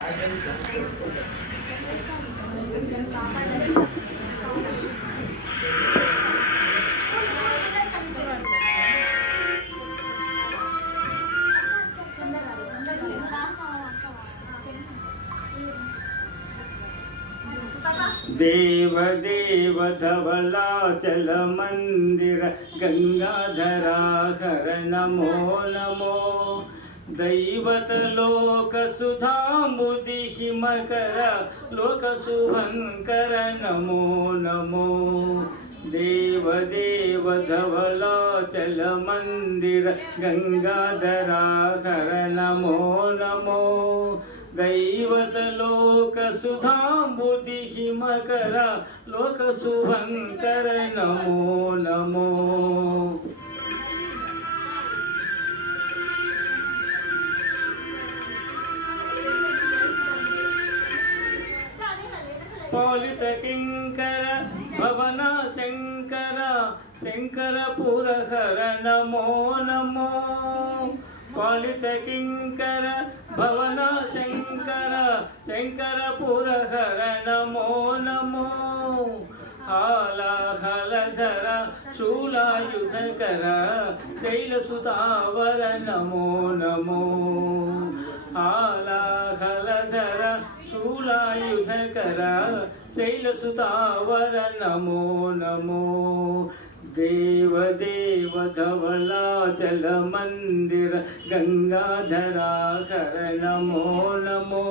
देव देव धवलाचल मंदिर गंगाधरा हर नमो नमो दैवत लोक सुधामुदि हिमकर लोक शुभंकर नमो नमो देव देव धवलाचल मंदिर गंगाधरा हर नमो नमो दैवत लोक सुधामुदि हिमकर लोक शुभंकर नमो नमो पालित किंकर भवन शंकर शंकरपुर हर नमो नमो पालित किंकर भवन शंकर शंकरपुर हर नमो नमो हालाहलधर शूलायुधकर शैलसुतावर नमो नमो हालाहलधर शूलायुधकर शैलसुतावर नमो नमो देव देव धवलाचल मंदिर गंगाधरा कर नमो नमो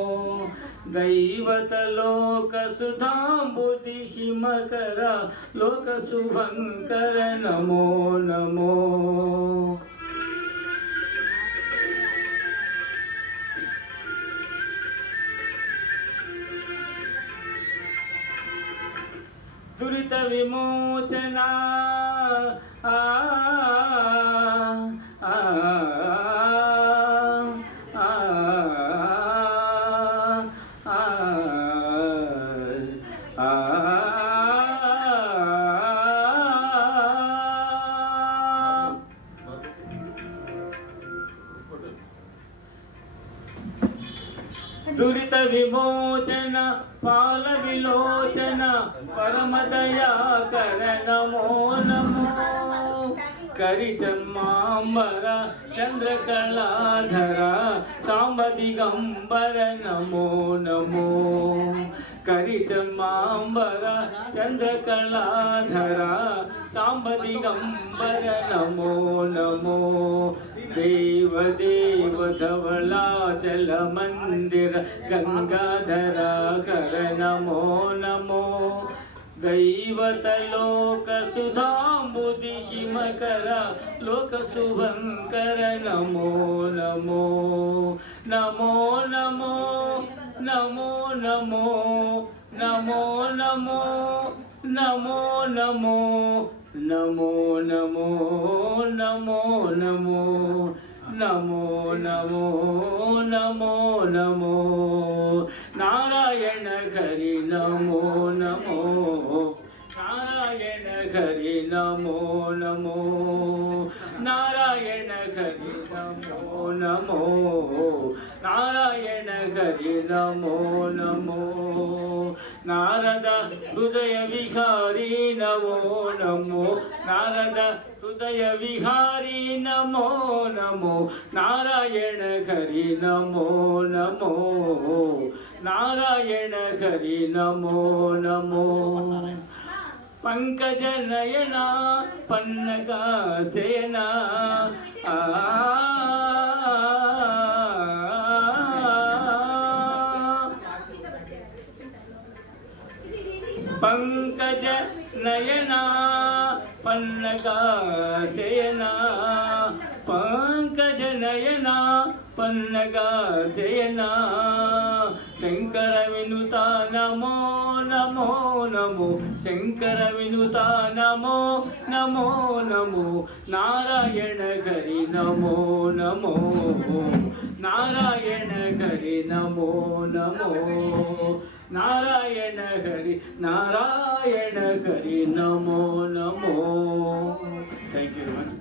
दैवत लोक सुधामुदि हिमकर लोक शुभंकर नमो नमो दुरित विमोचना दुरित विमोचन पाल विलोचन परम दया कर नमो नमो करिचम्मांबर चंद्रकलाधर सांब दिगंबर नमो नमो करिचम्मांबर चंद्रकलाधर सांब दिगंबर नमो नमो देव देव धवलाचल मंदिर गंगाधरा कर नमो नमो दैवत लोक सुधामुदि हिमकर लोक शुभंकर नमो नमो नमो नमो नमो नमो नमो नमो नमो नमो नमो नमो नमो नमो नमो नमो नमो नमो नारायण हरि नमो नमो नारायण हरि नमो नमो नारायण हरि नमो नमो नारायण हरि नमो नमो नारद हृदय विहारी नमो नमो नारद हृदय विहारी नमो नमो नारायण हरि नमो नमो नारायण हरि नमो नमो पंकज नयना पन्नगा सेना पंकज नयना पन्नगा सेना पंकज नयना पन्नगा सेना Shankar Vinuta Namo Namo Namo Shankar Vinuta Namo Namo Namo Narayan Hari Namo Namo Narayan Hari Namo Namo Narayan Hari Namo Namo. Thank you very much.